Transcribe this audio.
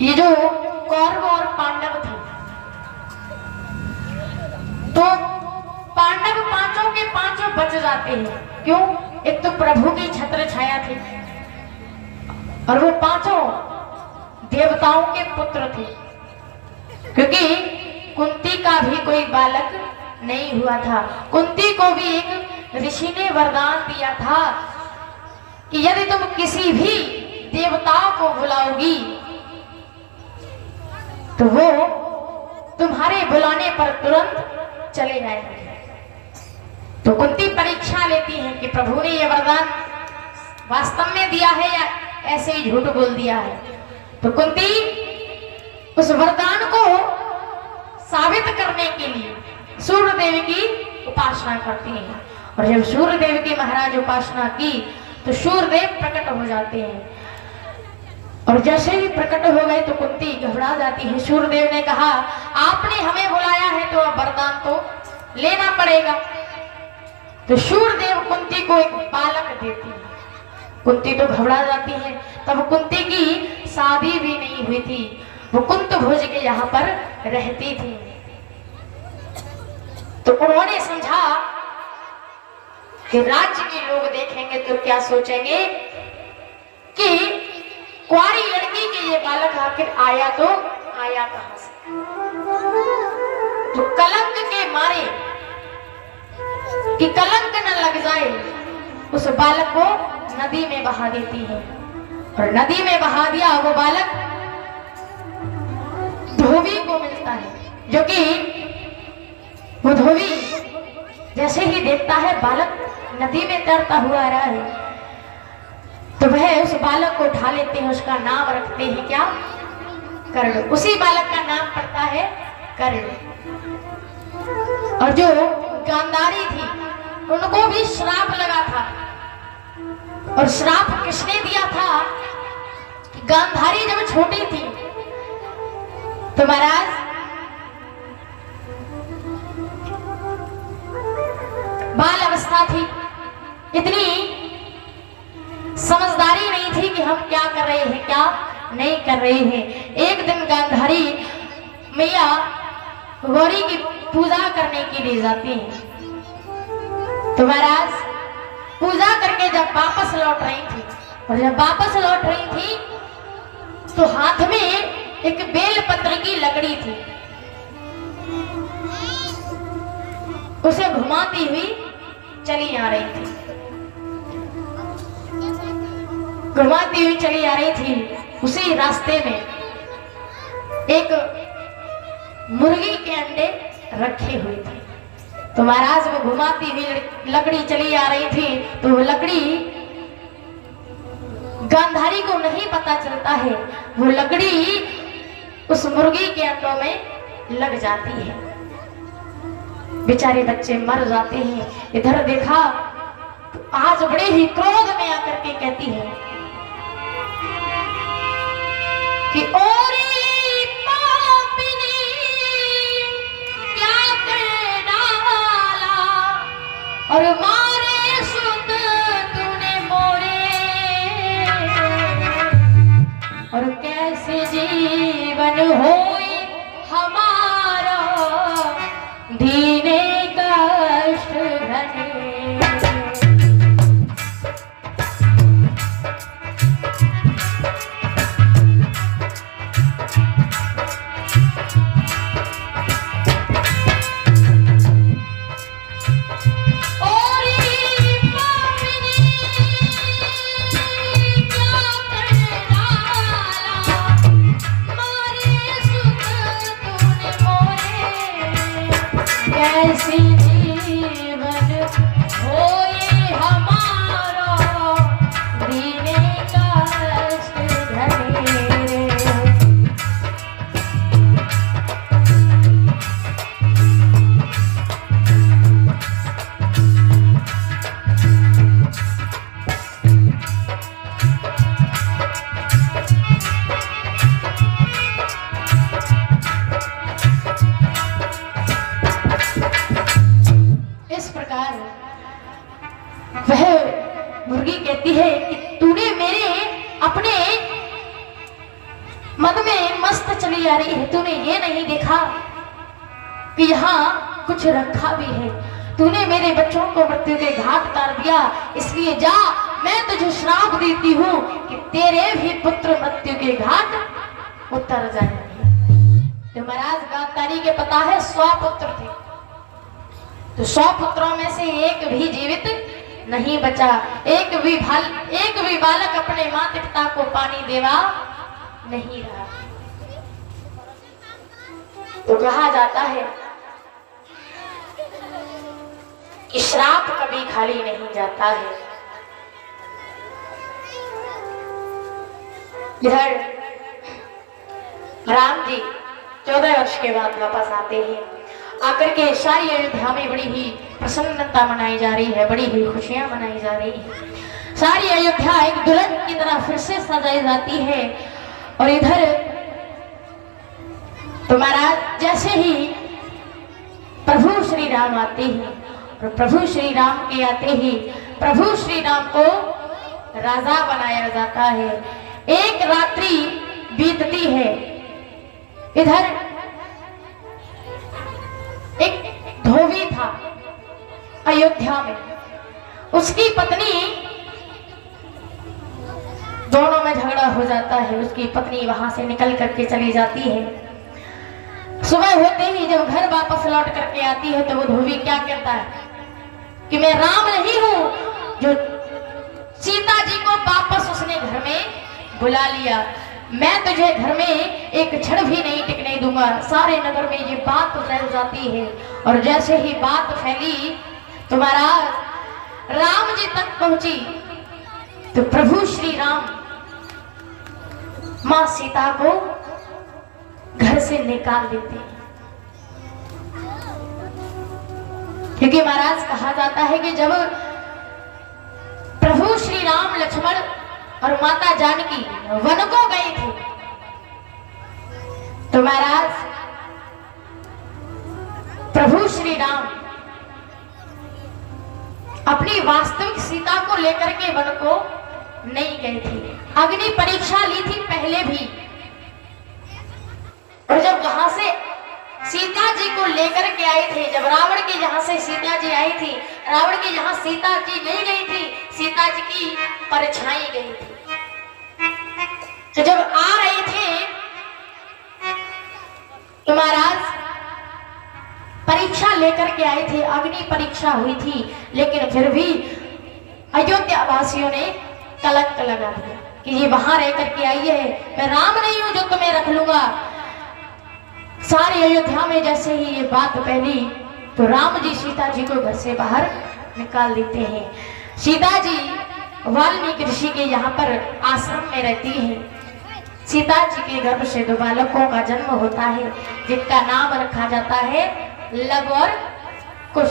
ये जो कौरव और पांडव थे, तो पांडव पांचों के पांचों बच जाते हैं। क्यों? एक तो प्रभु की छत्र छाया थी और वो पांचों देवताओं के पुत्र थे, क्योंकि कुंती का भी कोई बालक नहीं हुआ था। कुंती को भी एक ऋषि ने वरदान दिया था कि यदि तुम किसी भी देवता को बुलाओगी तो वो तुम्हारे बुलाने पर तुरंत चले जाएंगे। तो कुंती परीक्षा लेती है कि प्रभु ने यह वरदान वास्तव में दिया है या ऐसे ही झूठ बोल दिया है। तो कुंती उस वरदान को साबित करने के लिए सूर्यदेव की उपासना करती हैं, और जब सूर्यदेव की महाराज उपासना की तो सूर्यदेव प्रकट हो जाते हैं, और जैसे ही प्रकट हो गए तो कुंती घबरा जाती है। सूर्यदेव ने कहा, आपने हमें बुलाया है तो अब वरदान तो लेना पड़ेगा। तो सूर्यदेव कुंती को एक बालक देती है। कुंती तो घबरा जाती है। तब कुंती की शादी भी नहीं हुई थी, वो कुंत भोज के यहाँ पर रहती थी। तो उन्होंने समझा कि राज्य के लोग देखेंगे तो क्या सोचेंगे कि कुंवारी लड़की के ये बालक आखिर आया तो आया कहां से। तो कलंक के मारे कि कलंक न लग जाए, उस बालक को नदी में बहा देती है, और नदी में बहा दिया। वो बालक धोबी को मिलता है, जो कि वो धोबी जैसे ही देखता है बालक नदी में तैरता हुआ आ रहा है, तो वह उस बालक को उठा लेते हैं। उसका नाम रखते हैं क्या? कर्ण। उसी बालक का नाम पड़ता है कर्ण। और जो गांधारी थी उनको भी श्राप लगा था, और श्राप किसने दिया था कि गांधारी जब छोटी थी तो महाराज बाल अवस्था थी, इतनी समझदारी नहीं थी कि हम क्या कर रहे हैं क्या नहीं कर रहे हैं। एक दिन गांधारी मैया गौरी की पूजा करने के लिए जाती हैं। तो महाराज पूजा करके जब वापस लौट रही थी, और जब वापस लौट रही थी तो हाथ में एक बेल पत्र की लकड़ी थी, उसे घुमाती हुई चली आ रही थी। घुमाती हुई चली आ रही थी। उसी रास्ते में एक मुर्गी के अंडे रखे हुए थे। तो महाराज वो घुमाती हुई लकड़ी चली आ रही थी, तो वो लकड़ी गांधारी को नहीं पता चलता है, वो लकड़ी उस मुर्गी के अंडों में लग जाती है। बेचारे बच्चे मर जाते हैं। इधर देखा तो आज बड़े ही क्रोध में आकर के कहती है कि ओरी पापिनी क्या कर डाला, और मारे सुत तूने मोरे, और कैसे जीवन होए हमारा दीने कष्ट घने। मद में मस्त चली आ रही है। तूने ये नहीं देखा कि यहाँ कुछ रखा भी है। तूने मेरे बच्चों को मृत्यु के घाट उतार दिया, इसलिए जा, मैं तुझे श्राप देती हूँ कि तेरे भी पुत्र मृत्यु के घाट उतर जाएंगे। तो महाराज गांधारी के पता है 100 पुत्र थे, तो 100 पुत्रों में से एक भी जीवित नहीं बचा। एक भी बालक अपने माता पिता को पानी देवा नहीं रहा। तो कहा जाता है कि श्राप कभी खाली नहीं जाता है। इधर राम जी 14 वर्ष के बाद वापस आते हैं। आकर के सारी अयोध्या में बड़ी ही प्रसन्नता मनाई जा रही है, बड़ी ही खुशियां मनाई जा रही है। सारी अयोध्या एक दुल्हन की तरह फिर से सजाई जाती है। और इधर तो महाराज जैसे ही प्रभु श्री राम आते हैं, और प्रभु श्री राम के आते ही प्रभु श्री राम को राजा बनाया जाता है। एक रात्रि बीतती है। इधर एक धोबी था अयोध्या में, उसकी पत्नी, दोनों में झगड़ा हो जाता है। उसकी पत्नी वहां से निकल करके चली जाती है। सुबह होते ही जब घर वापस लौट करके आती है तो वो धोबी क्या कहता है कि मैं राम नहीं हूं जो सीता जी को वापस उसने घर में बुला लिया। मैं तुझे घर में एक क्षण भी नहीं टिकने दूंगा। सारे नगर में ये बात फैल जाती है। और जैसे ही बात फैली तो महाराज राम जी तक पहुंची तो प्रभु श्री राम मां सीता को घर से निकाल देते हैं। क्योंकि महाराज कहा जाता है कि जब प्रभु श्री राम लक्ष्मण और माता जानकी वन को गए थे तो महाराज प्रभु श्री राम अपनी वास्तविक सीता को लेकर के वन को नहीं गए थे। अग्नि परीक्षा ली थी पहले भी, और जब वहां से सीता जी को लेकर के आए थे, जब रावण के जहां से सीता जी आई थी, रावण के जहां सीता जी नहीं गई थी, सीता जी की परछाई गई थी। तो जब आ रहे थे तो महाराज परीक्षा लेकर के आए थे, अग्नि परीक्षा हुई थी, लेकिन फिर भी अयोध्या वासियों ने कलंक लगा दिया कि ये वहां रह करके आई है, मैं राम नहीं हूं जो तुम्हें रख लूंगा। सारी अयोध्या में जैसे ही ये बात फैली तो राम जी सीता जी को घर से बाहर निकाल देते हैं। सीता जी वाल्मीकि ऋषि के यहाँ पर आश्रम में रहती है। सीता जी के गर्भ से 2 बालकों का जन्म होता है जिनका नाम रखा जाता है लव और कुश।